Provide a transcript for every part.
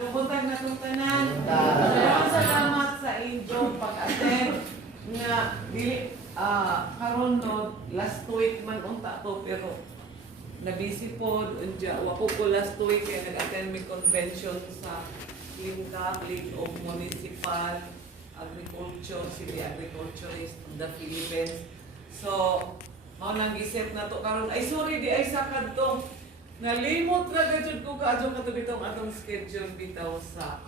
Pupunta na itong tanan. Salamat sa inyong pag-attend na dili karon no last week man unta to pero na-busy po unja wa ko last week kaya nag-attend mi convention sa Limca League of Municipal Agriculture City Agriculturists of the Philippines. So mao nang isip na to karon ay sorry di ay sakad to. Nalimot ra gajud ko kaadto katubitong atong schedule bitaw sa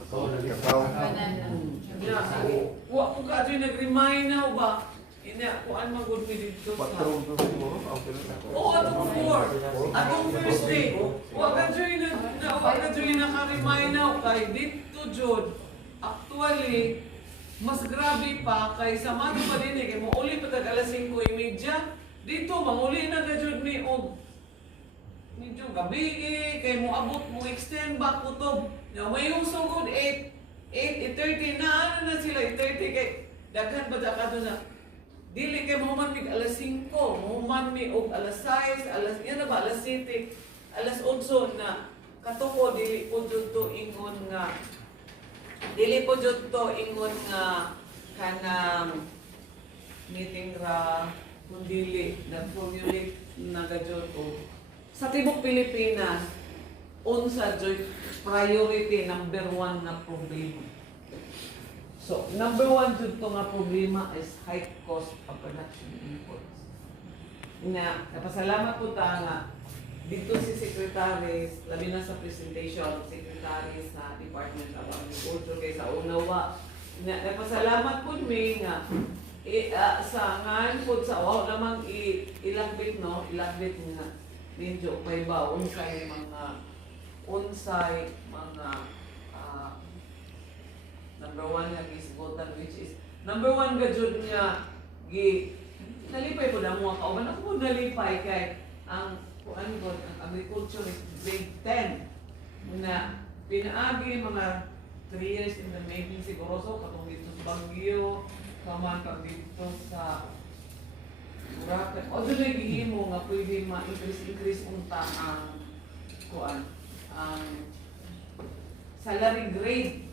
wa ko kaadto nag-remind na ba ina kuan magud mi dito sa atong 4 atong Thursday wa kaadto na ka-remind na kay dito jud actually mas grabe pa kay sa Mado pa din kay mouli pa tag alas 5:30 dito manguli na gajud ni og medyo gabi kay mo abot mo extend back kutob. Now may uso good 8:30 na ano na sila 8:30 kay daghan ba kadto na dili kay mo man mig alas 5 mo man mi og alas 6 alas yan na ba alas 7 alas 8 na katuko dili po jud to ingon nga kanang meeting ra kun dili nag-formulate na gajud og sa tibok Pilipinas, unsa joy priority number 1 na problema. So, number 1 jud to nga problema is high cost of production imports. Na napasalamat po ta nga dito si secretaries, labi na sa presentation, secretaries sa Department of Agriculture kay sa unawa. Na napasalamat po mi nga sa ngan po sa lamang ilagbit nga medyo may ba unsay mga number 1 nga gisgotan which is number 1 gajud nga nalipay po na mo kauban ako mo nalipay kay ang kuan gud ang agriculture is grade 10 na pinaagi mga 3 years in the making siguro so katong dito sa Baguio kaman kag dito sa Boracay. O doon ay gihimo nga pwede ma-increase unta ang kuan ang salary grade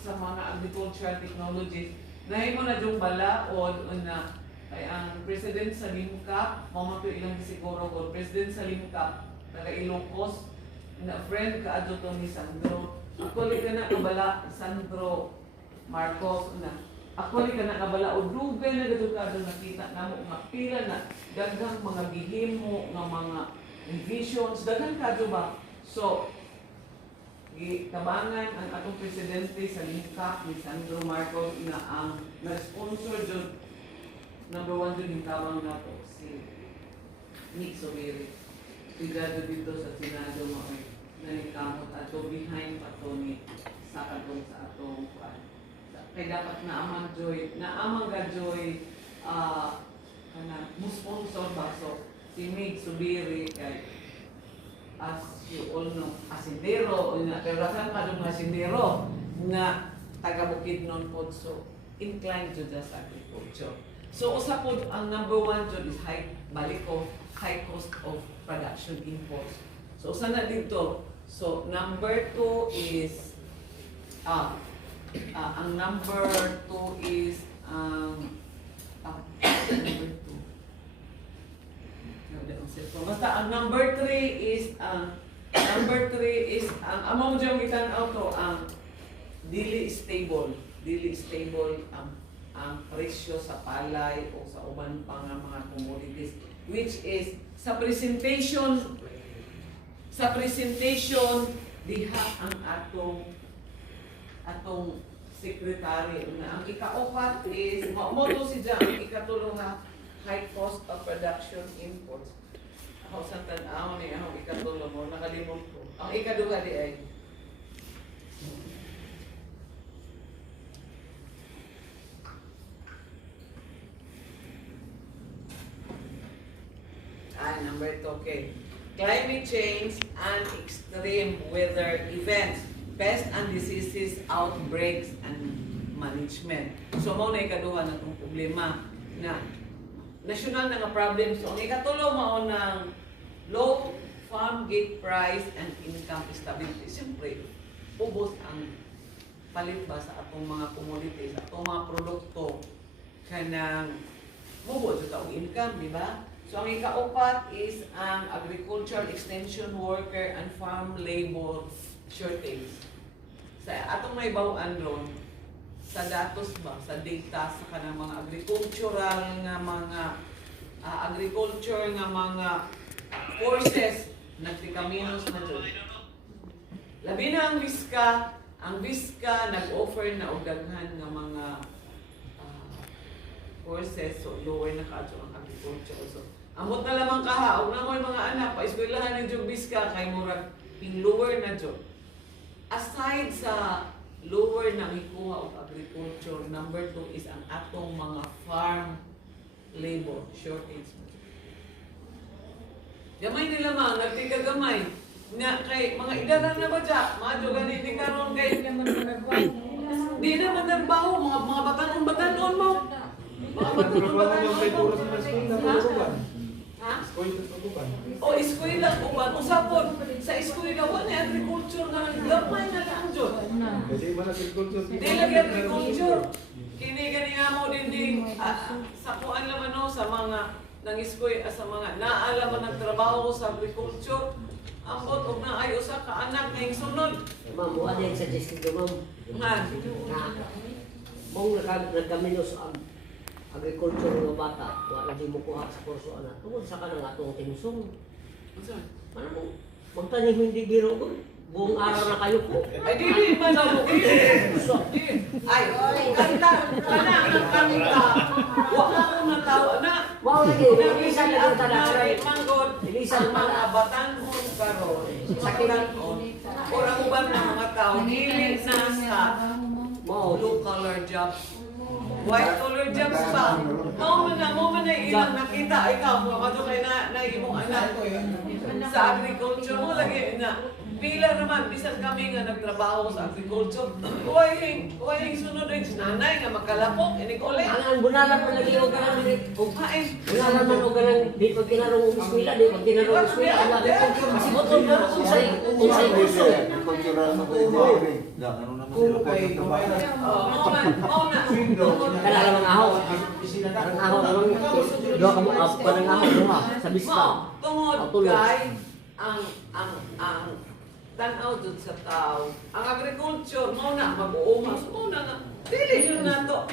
sa mga agricultural technologies. Nahimo na yung balaod na kay ang president sa Limca, mamato ilang siguro ko, president sa Limca, taga Ilocos, na friend ka adto ni Sandro. Actually ka na kabala Sandro Marcos na actually ka nakabala o dugan na dito ka nakita na mo nga pila na daghang mga gihimo nga mga revisions daghang kadto ba so gitabangan ang atong presidente sa Limca ni Sandro Marcos na ang na-sponsor jud number 1 jud yung tawag nato si Nick Sobiri tigado dito sa Senado mo ay nanikamot ato behind patoni sa atong kay dapat na amang gajoy mo sponsor ba so si Mig Subiri kay as you all know asindero na pero rasan pa dong asindero nga taga Bukidnon po so inclined to sa agriculture so usa pod ang number 1 jud is high cost of production imports so usa na dito so number 2 is ang number 2 is number 2. Basta ang number 3 is ang among jung gitan-aw to ang dili stable ang presyo sa palay o sa uban pa nga mga commodities which is sa presentation diha ang atong secretary na ang ika-4 is mo to si Jang ikatulo nga high cost of production imports ako sa tan-aw ni ako ikatulo mo nakalimot ko ang ikaduha di ay number 2 okay climate change and extreme weather events pest and diseases, outbreaks, and management. So, mao na ikaduha na itong problema na national na nga problem. So, ang ikatulo mao ng low farm gate price and income stability. Siyempre, ubos ang palit ba sa atong mga commodities, atong mga produkto kanang mubo jud ka og income, di ba? So ang ikaupat is ang agricultural extension worker and farm labor shortage. Sa atong may bawaan ron, sa datos ba, sa data sa kanang mga agricultural nga mga agriculture nga mga courses nagtikaminos na jud. Labi na ang Visca nag-offer na og daghan nga mga courses, so lower na kaadto ang agriculture. So amot na lamang kaha og namoy mga anak pa eskwelahan ng jud Visca kay murag ping lower na jud. Aside sa lower na ikuha og agriculture, number 2 is ang atong mga farm labor shortage. Gamay nila mga, nagtiga gamay. Nga kay mga idaran na ba dya? Madyo ganit ni karon kay di naman nagbaho, mga batanon mo. Mga batanon mo. Ha? O eskwela uban, usapon sa eskwela wala na agriculture na gamay na lang jud. Di lagi agriculture. Kini gani nga mo din sa kuan laman no sa mga nang sa mga naala man nagtrabaho sa agriculture. Ambot og na ay usa ka anak nga sunod. Ma'am, wala din sa distrito, ma'am. Ha. Mong nagkamino sa agriculture ng bata, wala di mo kuha sa kurso ana. Tungod sa kanang atong timsong. Unsa? Ano mo? Magtanim hindi biro ko. Buong araw na kayo po. Ay dili man ako. Ay, kanta ang kanta. Wa ko na tawo na. Wow, lagi. Isa na lang tanang. Manggod. Ang mga batanon karon. Sakiran-on. Orang uban ng mga tao dili na sa blue collar jobs. White collar jobs pa. Mo man na ilang nakita ikaw mo kadto kay na imong anak sa agriculture mo lagi na pila naman bisan kami nga nagtrabaho sa agriculture. Kuway sunod ay nanay nga magkalapok ini ko ulit. Ang bunalan mo lagi o ganang Kumain. bunalan man o ganang di pag kinarong eskwela, di pag kinarong eskwela, ang agriculture masibotol na unsay kurso. Kala lang ang ahaw. Ang ahaw naman. Doha ka mo parang ahaw doha sa Visca. Tungod kay ang tanaw dun sa tao. Ang agriculture mo na mag-uuma. So na nga. Dili yun na to.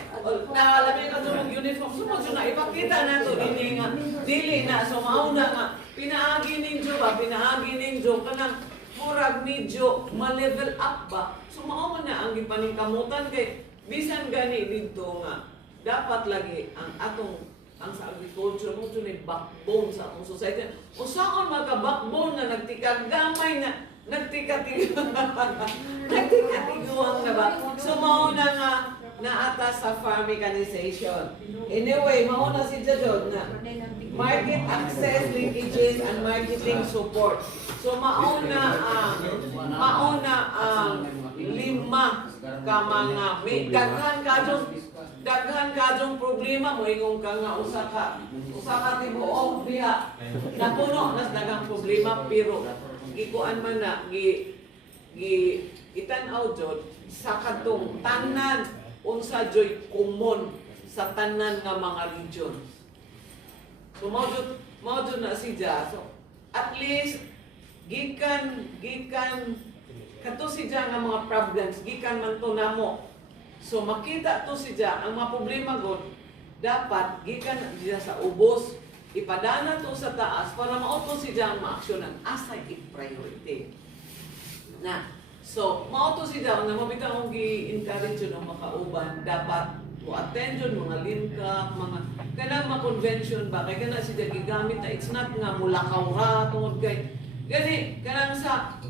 Nakalami ka doon ng uniform. Sumod yun na. Ipakita na to. Dili na. So mauna nga. Pinaagi ninyo ba? Pinaagi ninyo ka ng murag medyo ma-level up ba? So mauna na ang ipaningkamutan kay bisan gani dito nga. Dapat lagi ang sa agriculture mo ito na backbone sa atong society. O saan magka-backbone na nagtikagamay na nagtikatiguang na ba? So mauna nga naata sa farm mechanization. Anyway, mauna si Jadon na market access, linkages, and marketing support. So mauna ang 5 ka mga may daghan kajong problema mo ingong ka nga usa ka tibuok diha napuno nas daghang problema pero gikuan man na itan-aw jud sa kadtong tanan unsa joy common sa tanan nga mga region. So mao jud na siya. So at least gikan kato siya nga mga problems gikan man to namo. So makita to siya ang mga problema gud dapat gikan siya sa ubos ipadana to sa taas para mauto siya ang maaksyonan asa i-priority na. So mauto siya na mabitaw og gi-encourage ng makauban dapat to attend yun mga linka mga kanang mga convention ba kay kana siya gigamit na it's not nga mulakaw ra tungod kay gani kanang sa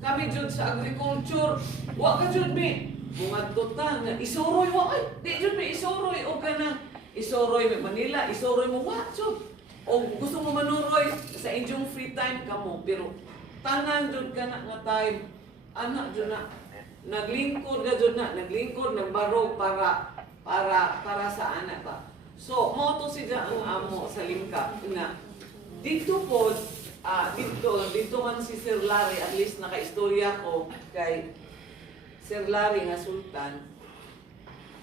kami jud sa agriculture wa ka jud mi bunga tuta nga isuroy wa ay di jud mi isuroy o kana isuroy mi Manila isuroy mo wa jud o gusto mo manuroy sa inyong free time kamo pero tanan jud kana nga time anak jud na naglingkod ka jud na naglingkod nagbaro para sa anak ba. So mo to siya ang amo sa lingkap nga dito po dito man si Sir Larry at least nakaistorya ko kay Sir Larry nga Sultan.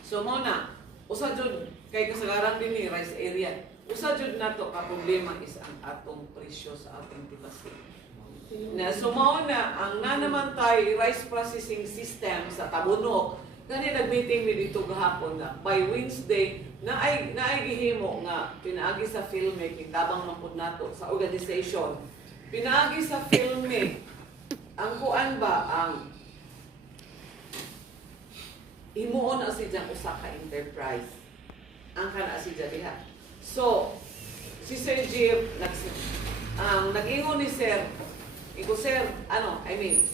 So mo na, usa jud kay kasagaran din ni rice area. Usa jud nato ka problema is ang atong presyo sa ating tipasin. Na sumao na ang naman tayo rice processing system sa Tabunok. Gani nag-meeting mi dito gahapon na by Wednesday na ay gihimo nga pinaagi sa filme tabang man pud nato sa organization. Pinaagi sa filme ang kuan ba ang himuon na si diyang usa ka enterprise. Ang kana si diha. So, si Sir Jim, nag-ingon ni Sir, Sir,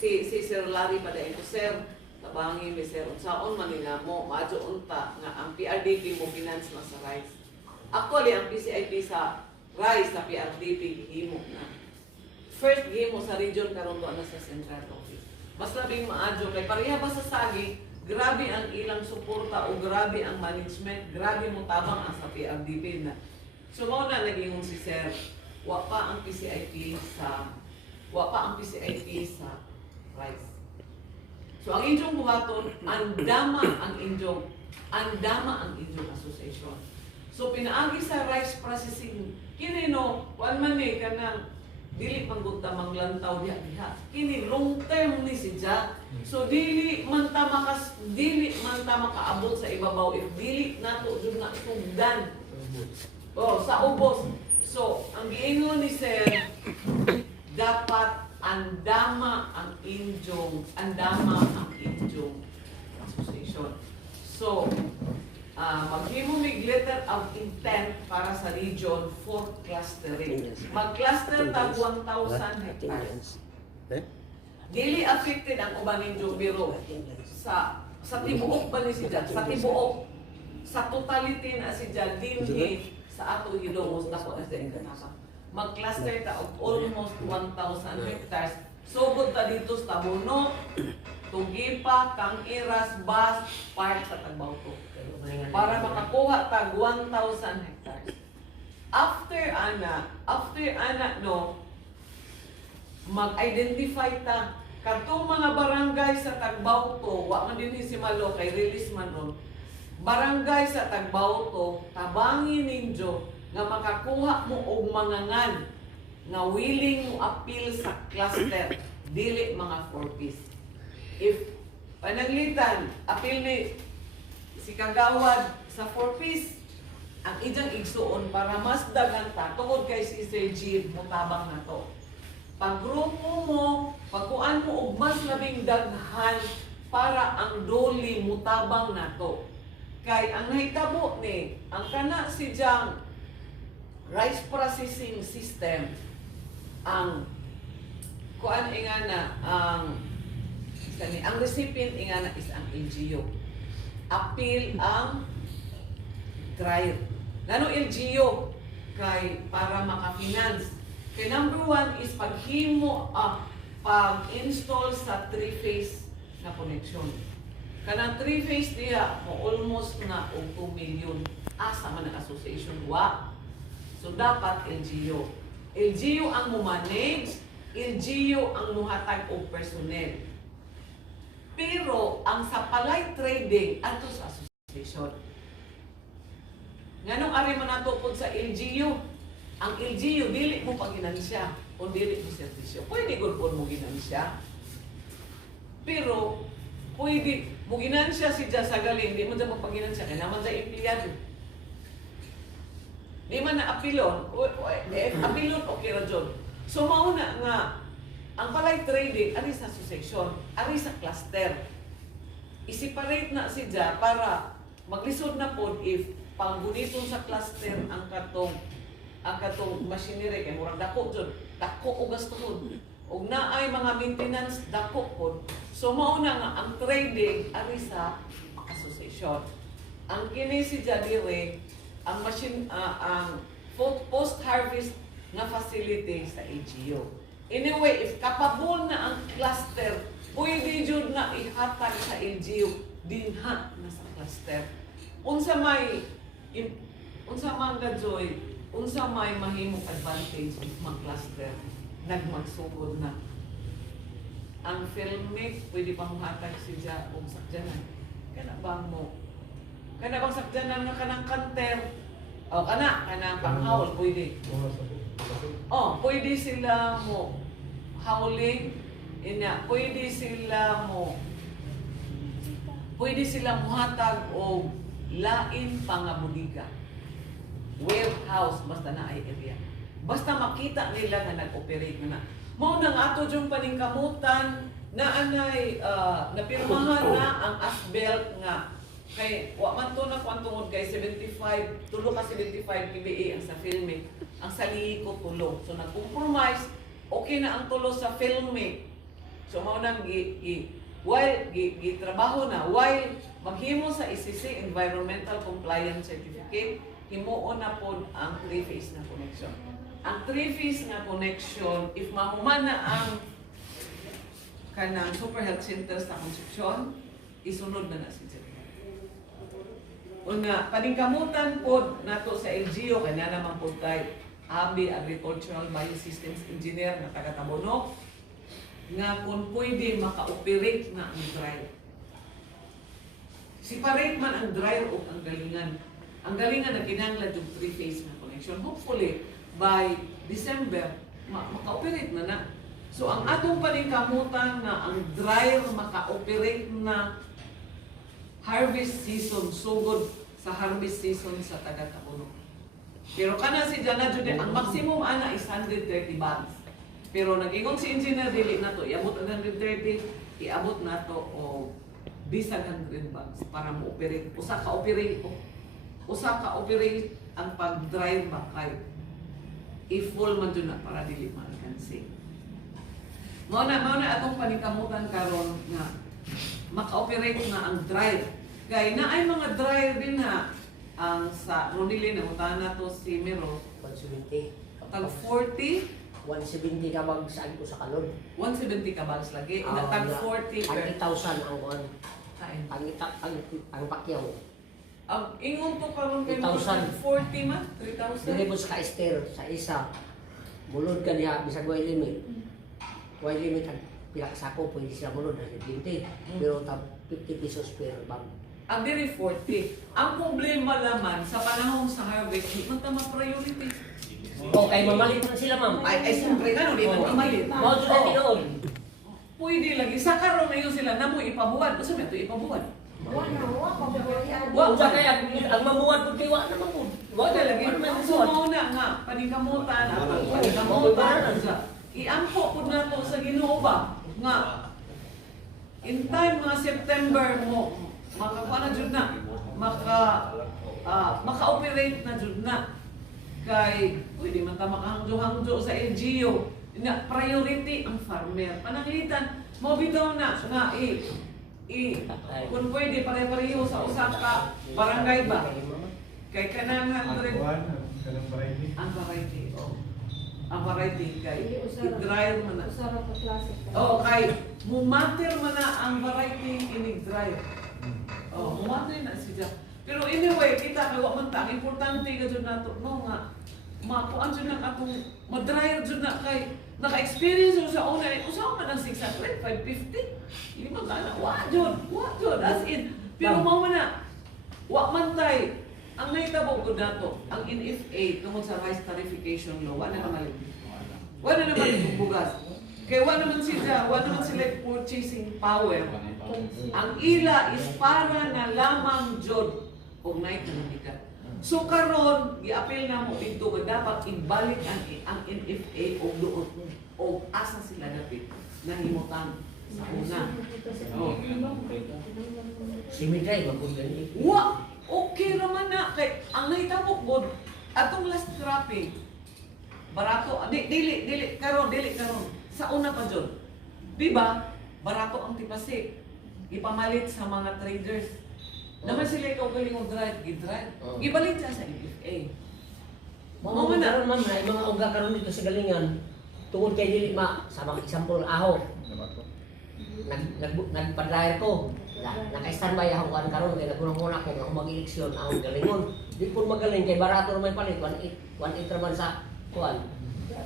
si Sir Larry pa dahil, Sir, tabangin ni Sir, unsaon man nila mo, maadyo unta, nga ang PRDP mo finance na sa rice. Actually, ang PCIP sa rice sa PRDP, himo na. First, himo sa region, karon doon na sa central office. Mas labing maadyo, kay pareha ba sa sagi, grabe ang ilang suporta o grabe ang management, grabe mo tabang ang sa PRDP na. So mao na naging si Sir, wa pa ang PCIP sa rice. So ang inyong buhaton, andama ang inyong association. So pinaagi sa rice processing, kini no, wan man ni kanang dili panggunta manglantaw diha. Kini long term ni siya. So dili man ta makaabot sa ibabaw if dili nato jud na sugdan. Sa ubos. So ang giingon ni Sir dapat andama ang inyong association. So maghimo mig letter of intent para sa region for clustering. Mag-cluster tag 1,000 hectares. Dili affected ang uban ninyong biro sa tibuok ba ni si Jan? Sa tibuok. Sa totality na si Jan, dinhi sa ato hilongos na po na sa mag-cluster ta og almost 1,000 hectares. Sugod ta dito sa Tabunok, Tugipa, Kangiras, Bas, part sa Tagbauto. Para makakuha tag 1,000 hectares. After ana no, mag-identify ta katong mga barangay sa Tagbauto, wa man dinhi si Malo kay release man ron. Barangay sa Tagbauto, tabangin ninyo nga makakuha mo og mangangan nga willing mo appeal sa cluster, dili mga 4-piece. If panaglitan, appeal ni si Kagawad sa 4-piece, ang ijang igsuon para mas dagan ta tungod kay si Sir G mutabang na to. Pag grupo mo, pagkuan mo og mas labing daghan para ang doli mutabang na to. Kay ang nahitabo ni ang kana si Jang rice processing system ang kuan ingana ang recipient ingana is ang LGU. Appeal ang dryer. Ngano LGU? Kay para maka-finance. Kay number 1 is pag-install sa 3-phase na connection. Kanang 3-phase diha mo almost na og 2 million asa man ang association wa. So dapat LGU. LGU ang mo-manage, LGU ang muhatag og personnel. Pero ang sa palay trading ato sa association. Nganong ari man nato pod sa LGU? Ang LGU dili mo paginansya o dili mo serbisyo. Pwede gud po mo ginansya. Pero pwede mo ginansya si Diyas sa galing, di mo dyan magpaginansya, kaya naman dyan empleyado. Di man na apilon, apilon okay ra dyan. So mauna nga, ang palay trading, ari sa association, ari sa cluster. I-separate na si Diyas para maglisod na po if pangguniton sa cluster ang katong machinery, kaya murang dako dyan, dako o gastuhod. Ug naay mga maintenance dako pod. So mauna nga ang trading ari sa association. Ang kini si Jadire ang machine ang post harvest na facility sa LGU. Anyway, if kapabol na ang cluster, pwede jud na ihatag sa LGU dinha na sa cluster. Unsa man gadjoy, unsa may mahimong advantage if mag-cluster nagmagsugod na. ang filmic pwede pang hatag siya og sakyanan. Kana bang mo? Kana bang sakyanan nga kanang kanter? O kanang panghaul pwede. Pwede sila mo howling, pwede sila muhatag o lain pangabuliga. Warehouse, basta na ay area. Basta makita nila nga nag-operate na. Mao nang ato yung paningkamutan na anay napirmahan na ang asbelt nga kay wa man to na tungod kay 75 tulo ka 75 PBA ang sa filming, ang sa liiko tulo. So nag-compromise, okay na ang tulo sa filming. So mao nang trabaho na while maghimo sa ECC Environmental Compliance Certificate, himuon na pod ang 3-phase na connection. Ang 3-phase na connection, if mahuman na ang kanang super health center sa construction, isunod na si Jeff. Una, paningkamutan pod nato sa LGU, kanya naman pod kay Abi Agricultural Biosystems Engineer na taga Tabonok, nga kung pwede maka-operate na ang dryer. Separate man ang dryer o ang galingan. Ang galingan na kinanglan yung 3-phase na connection. Hopefully, by December, maka-operate na na. So, ang atong paningkamutan na ang dryer maka-operate na harvest season, sugod sa harvest season sa taga Tabunok. Pero kana si Jana Jude, ang maximum ana is 130 bags. Pero nag-ingon si engineer, dili na to, iabot ang 130, iabot na to o bisag 100 bags para mo-operate. Usa ka operate ang pag-dry ba kay i-full man dun na para dili ma-alcansi. Mao na atong panikamutan karon nga maka-operate na ang dryer. Kay na ay mga dryer din na ang sa Ronili na utana to si Miro 170. tag 40 170 ka bag saan ko sa kalon. 170 ka bags lagi. Tag 40 per 1,000 ang kuan. kain. Ang pakyaw. Ang ingon to karon kay 3,000. 40 man, Dili 3,000. mo sa ester sa isa. Mulod ka niya bisag way limit. Way limit ang pila ka sako pwede siya mulod na 20. Pero tab 50 pesos per bag. Ang diri 40. Ang problema naman sa panahon sa harvest, di man ta ma-priority. Okay, mamalit na sila ma'am. Ay siyempre ano, di man mamalit. Mao jud na tinuod. Pwede lagi sa karon na yun sila namo ipabuhat. Usa man to ipabuhat. Wa sa kaya ang mamuwad pud kay wa na mamud. Wa na lagi so mao na nga paningkamutan ato. Paningkamutan sa iampo pud nato sa Ginoo ba nga in time mga September mo makakuha na jud na maka-operate na jud na kay pwede man ta makahangjo-hangjo sa LGU na priority ang farmer. Pananglitan mo bitaw na nga kung pwede pare-pareho sa usa ka barangay ba kay kanang 100 ang variety ang variety kay i-dry man na kay mumater man na ang variety inig-dry mumater na siya. Pero anyway, kita kay wa man ta ang importante ka jud nato no nga makuan jud na atong ma-dryer jud na kay naka-experience sa una usaw man ang 600 550 lima ka na wa jud as in pero mao man na wa man tay ang nahitabo gud nato ang NFA tungod sa rice tariffication law wa na naman yung bugas kay wa naman sila purchasing power ang ila is para na lamang jud og night na bigat. So karon giapil na mo dito nga dapat ibalik ang NFA og doon o asa sila dapit nahimutan sa una. Simidray mapud gani. Wa okay raman na kay ang nahitabo gud atong last cropping barato dili karon sa una pa jud. Di ba? Barato ang tipasi. Ipamalit sa mga traders. Naman sila ikaw galing og drive. Gibalit siya sa NFA. Mao man karon ma'am na mga uga karon dito sa galingan tungod kay dili ma sa mga example aho. Nagpa-dryer ko. Naka-standby ako kan karon kay naguna ko nga mag-eleksyon ako galingon. Di pud magaling kay barato man palit 1.8 raman sa kuan.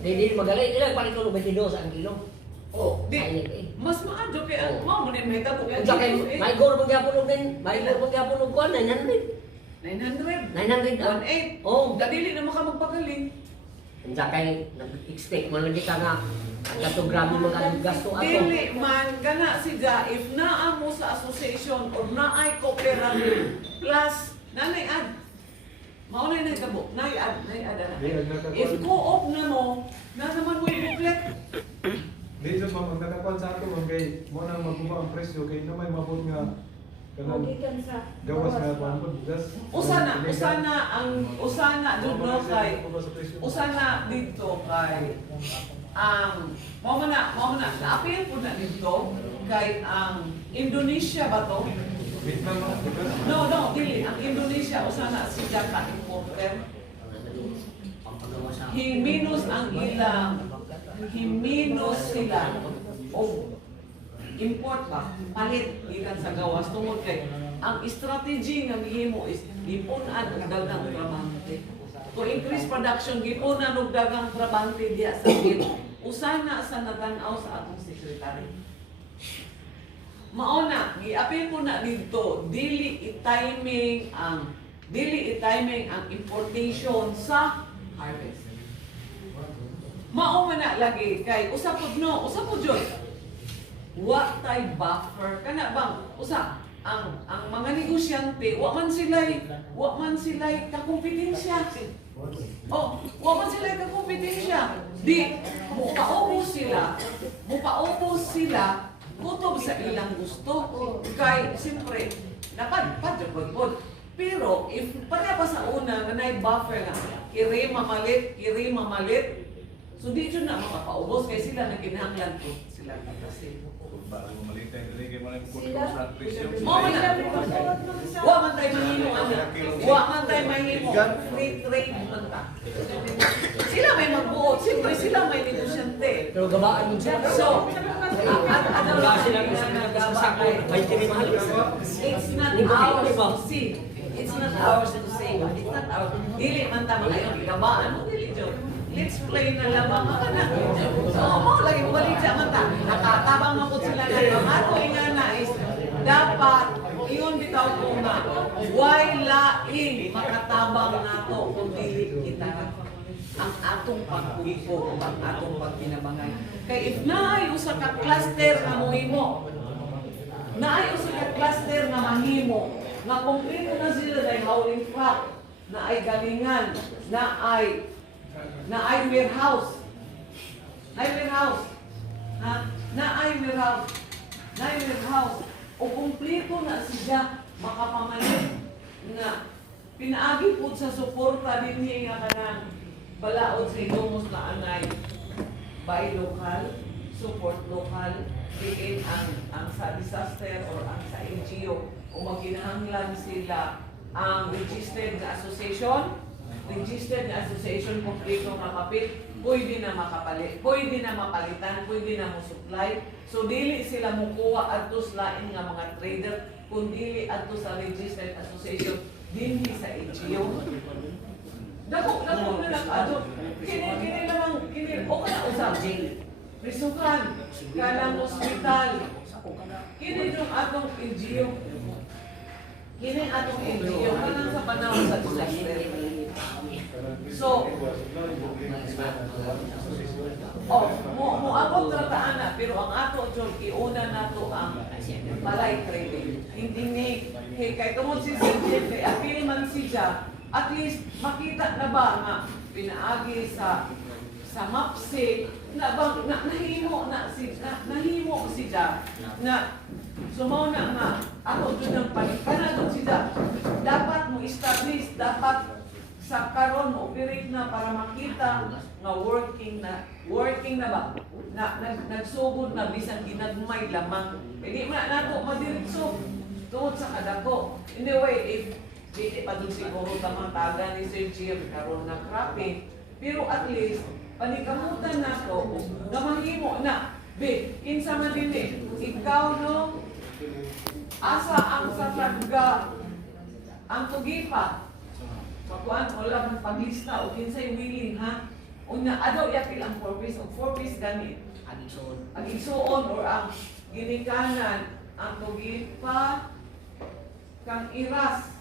Di magaling ilang palit ko 22 ang kilo. Oh, Di, ayun eh. mas maadyo kaya Oh. mao mo din mahitabo kaya Unsa kay may gor magyapon og din, may gor magyapon og kuan 900. 900. 900 ah. 1.8. Oh, Dadili na maka magpagaling. unsa kay nag-expect man lagi ka nga ang katong grabe mga gasto ato. Dili man kana siya if naa mo sa association or naay cooperative plus nanay ad. Maunay na itabo. Nay ad ana. If co-op na mo, na naman mo i-reflect. Dito pa magkakakuan sa ato ma'am kay mo nang magbuba ang presyo kay na may mabot nga kanang Magikan sa gawas nga kuan po gas. Usana jud no kay usana dito kay mao man na apil po na dito kay ang Indonesia ba to? Vietnam ma'am, diba? No, dili. Ang Indonesia usana si Jakarta importer. Himinus ang ilang himinus sila o import ba palit ikan sa gawas tungod kay ang strategy nga gihimo is gipunan og daghang trabahante to increase production gipunan og daghang trabahante diha sa field usana sa natan-aw sa atong secretary mao na giapil ko na dito dili i-timing ang importation sa harvest. Mao man na lagi kay usapod jud. Wa tay buffer kana bang usa ang mga negosyante wa man sila kakompetensya. Oh, wa man sila kakompetensya. Di mupaubos sila kutob sa ilang gusto kay siyempre dapat padjud. Pero if para pa sa una nga nay buffer nga kiri mamalit so di jud na makapaubos kay sila nagkinahanglan ko sila kasi Parang malitay dili kay man ko Sila? sa presyo. Mo man na wa man tay mahimo ana wa man tay mahimo free trade man ta sila may magbuot siyempre sila may negosyante Pero gabaan mo siya. so ano Wala lang sila sila sa sako, may tinimahal. it's not ours to see. It's not ours to say. It's not ours. Dili man tama kayo. Gabaan mo, dili jo. Let's play na lamang ka na. So, mo lagi mo balik sa mata. Nakatabang ako sila na yung ato nga na is dapat iyon bitaw ko nga why laing makatabang nato kung dili kita ang atong pagkupo, ang atong pagkinabangay. Kaya if naay usa ka cluster na mohimo, naay usa ka cluster na mahimo, nga kompleto na sila na howling truck, na ay galingan, na ay warehouse. Na ay warehouse. O kompleto na siya makapamalit na pinaagi po sa suporta din niya nga kanang balaod sa idumos na anay buy local, support local, diin ang sa disaster or ang sa NGO o magkinahanglan sila ang registered na association kompleto nga papel, pwede na makapalit, pwede na mapalitan, pwede na mo supply. So dili sila mukuha adto sa lain nga mga trader, kung dili adto sa registered association dinhi sa NGO. Dako na nag-adto. Kini lamang o kana usab risukan kanang ospital. Kini yung atong NGO. Kini atong NGO kanang sa panahon sa disaster. So, mo abot trataan na pero ang ato jud iuna nato ang balay trading. Hindi ni kay tungod si Sir kay apil man siya, at least makita na ba nga pinaagi sa MAPSE na bang nahimo siya na sumaw na nga ako jud ang pagkanadon siya dapat mo establish dapat sa karon mo operate na para makita nga working na ba nagsugod na bisan ginagmay lamang hindi man nato madiretso tungod sa kadako anyway if dili pa dun siguro tamantagan ni Sir Jim karon na crapping pero at least panikamutan nato nga mahimo na be kinsa man dinhi ikaw no asa ang sa tagga ang tugipa makuan wala man paglista o kinsay willing ha unya adaw yapil ang 4 piece o 4 piece gani Agi soon. ang igsuon or ang ginikanan ang tugipa kang iras.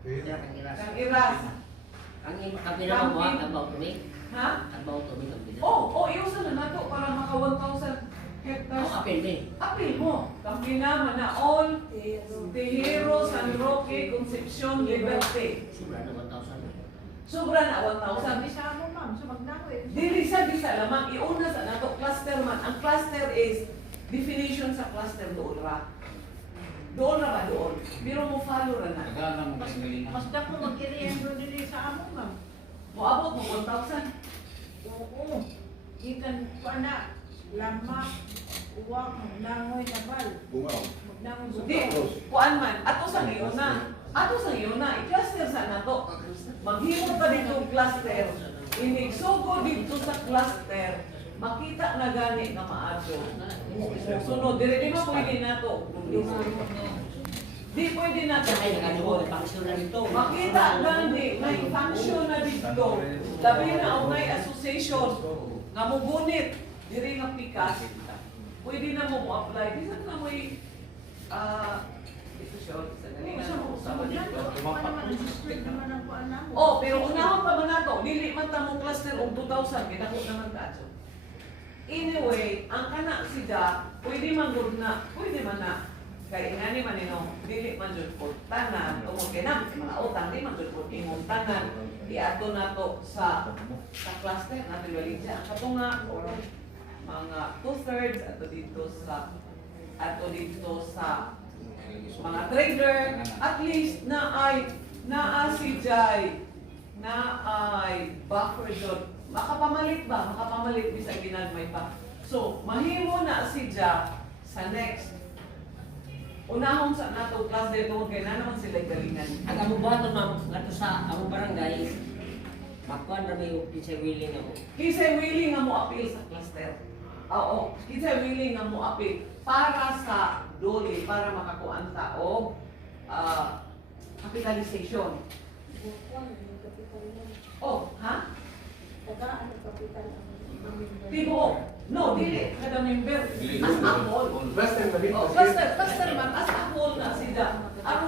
Kaya kang iras. Kang iras. Ang pinaka mo, about to make. Ha? About to make ang pinaka. Oh, iusan na nato para maka 1,000 hectares. Ang apel din. Apil mo. Kampina, Manaol, Tejero, San Roque, Concepcion, Liberty. Sobra na 1,000. Sobra na 1,000. Bisa mo, ma'am, sa Magnawe. Dili sa bisa lamang iuna sa nato cluster man. Ang cluster is definition sa cluster doon ra. Doon ra ba doon? Pero mo follow ra na. Nagana mo kasi galing. Mas dako mag-iriendo dili sa amo, ma'am. Moabot mo 1,000. Oo. Ikan pa na. Lama. Uwag. Magnangoy na bal. Bungaw. Magnangoy Di, kuan man. Ato sa iuna. Ato sa iuna. I-cluster sa nato. Maghimot pa dito ang cluster. Inigsugo dito sa cluster. Makita na gani na maadyo. Sunod, dire di ba pwede na to? Di pwede na to. Kaya nakaluwa, pangsyon na dito. Makita gani, may function na dito. Labi na ang may association nga mugunit, diri nga pikas. Pwede na mo apply. Bisan na mo ito siya, sa galing na mo usapan dito. Oh, pero unahon pa man nato, dili man ta mo cluster og 2,000 kay dako naman ta. Anyway, ang kana sida, pwede man gud na, pwede man na. Kay ingani man dili man jud po tanan, tungod kay na mga utang di man jud po imong tanan. Iato nato sa cluster na Tiwalija. Kato nga or mga 2/3 ato dito sa mga trader, at least na si Jai, na ay buffer zone. Makapamalit ba? Makapamalit bisag ginagmay pa. So, mahimo na si Ja sa next. Unahon sa nato class dito kay na naman sila galingan. Ang amo buhaton ma'am, ato sa amo barangay, makuan na may kisay willing ako. Kisay willing nga mo appeal sa cluster. Oo, kisay willing nga mo appeal para sa dole para makakuan ta og capitalization. Oh, ha? Tibo. No, dili kada member as a whole. Cluster ba dito? Oh, cluster man as a whole na sila. Aron